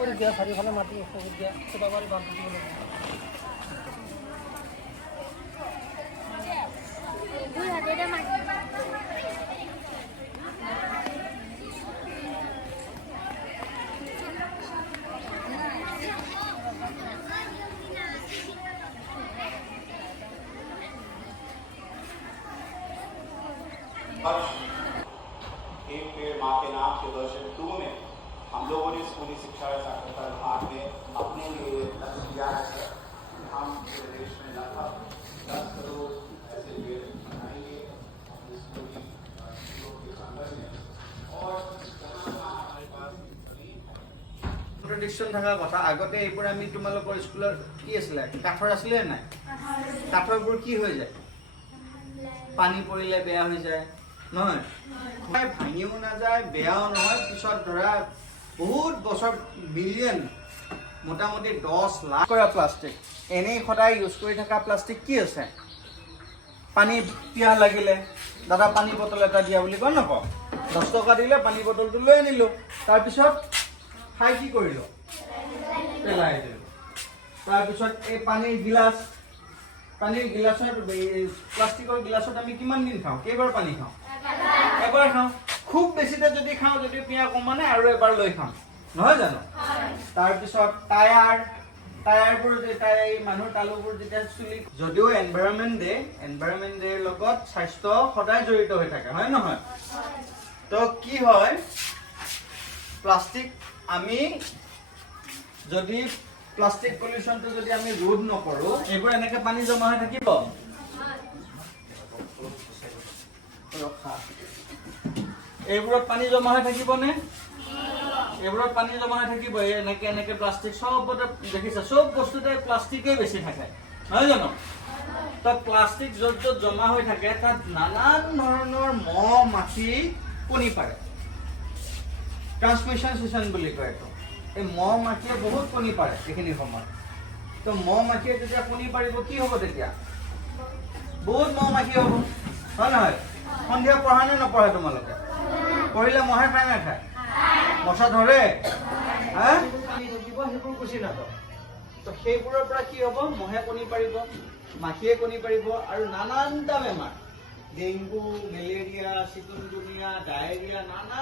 কৰি দিয়া, চাৰিওফালে মাটি ওখ কৰি দিয়া, কিবা কৰি বান্ধি দিব লাগিব। एक पेड़ माँ के नाम के वर्षन 2 में हम लोगों ने स्कूली शिक्षा व साक्षरता विभाग में अपने लिए लक्ष्य लिया है कि हम पूरे देश में लगभग 10 करोड़ ऐसे पेड़ बनाएंगे अपने स्कूल के अंदर में। और हमारे पास কন্ট্রাডিকশন থাকাৰ কথা আগতে এইবোৰ আমি তোমালোকৰ স্কুলত কি আছিলে কাঠৰ আছিলে নাই কাঠৰবোৰ কি হৈ যায় পানী পৰিলে বেয়া হৈ যায় নহয় ভাঙিও নাযায় বেয়াও নহয় পিছত ধৰা বহুত বছৰ মিলিয়ন মোটামুটি 10 লাখ কৰা প্লাষ্টিক এনেই সদায় ইউজ কৰি থকা প্লাষ্টিক কি আছে পানী পিয়াহ লাগিলে দাদা পানী বটল এটা দিয়া বুলি কয় নকওঁ 10 টকা দিলে পানী বটলটো লৈ আনিলো তাৰপিছত খাই কি কৰিলো পেলাই দিলো তাৰপিছত এই পানীৰ গিলাসৰ প্লাষ্টিকৰ গিলাসত আমি কিমান দিন খাওঁ কেইবাৰ পানী খাওঁ এবাৰ খাওঁ খুব বেছিতে যদি খাওঁ যদি পিয়া কমানে আৰু এবাৰ লৈ খাওঁ নহয় জানো তাৰপিছত টায়াৰবোৰ যেতিয়া এই মানুহৰ তালুবোৰ যেতিয়া চুলি যদিও এনভাইৰনমেন্ট ডে লগত স্বাস্থ্য সদায় জড়িত হৈ থাকে হয় নহয় তো কি হয় প্লাষ্টিক আমি যদি প্লাষ্টিক পলিউশনটো যদি আমি ৰোধ নকৰো এইবোৰ এনেকে পানী জমা হৈ থাকিব এইবোৰত পানী জমা হৈ থাকিবনে এইবোৰত পানী জমা হৈ থাকিব এনেকে প্লাষ্টিক সবতে দেখিছা সব বস্তুতে প্লাষ্টিকে বেছি থাকে নহয় জানো তো প্লাষ্টিক য'ত জমা হৈ থাকে তাত নানান ধৰণৰ মহ মাখি কণী পাৰে ট্ৰান্সমিশন সিস্টেম বুলি কয় এইটো এই মহ মাখিয়ে বহুত কণী পাৰে এইখিনি সময়ত তো মহ মাখিয়ে যেতিয়া কণী পাৰিব কি হ'ব তেতিয়া বহুত মহ মাখি হ'ব হয় নহয় সন্ধিয়া পঢ়া নে নপঢ়া তোমালোকে পঢ়িলে মহে খায় নাখায় মশা ধৰে হা সেইবোৰ গুচি নাযাব তো সেইবোৰৰ পৰা কি হ'ব মহে কণী পাৰিব মাখিয়ে কণী পাৰিব আৰু নানানটা বেমাৰ ডেংগু মেলেৰিয়া চিকুনগুনিয়া ডায়েৰিয়া নানা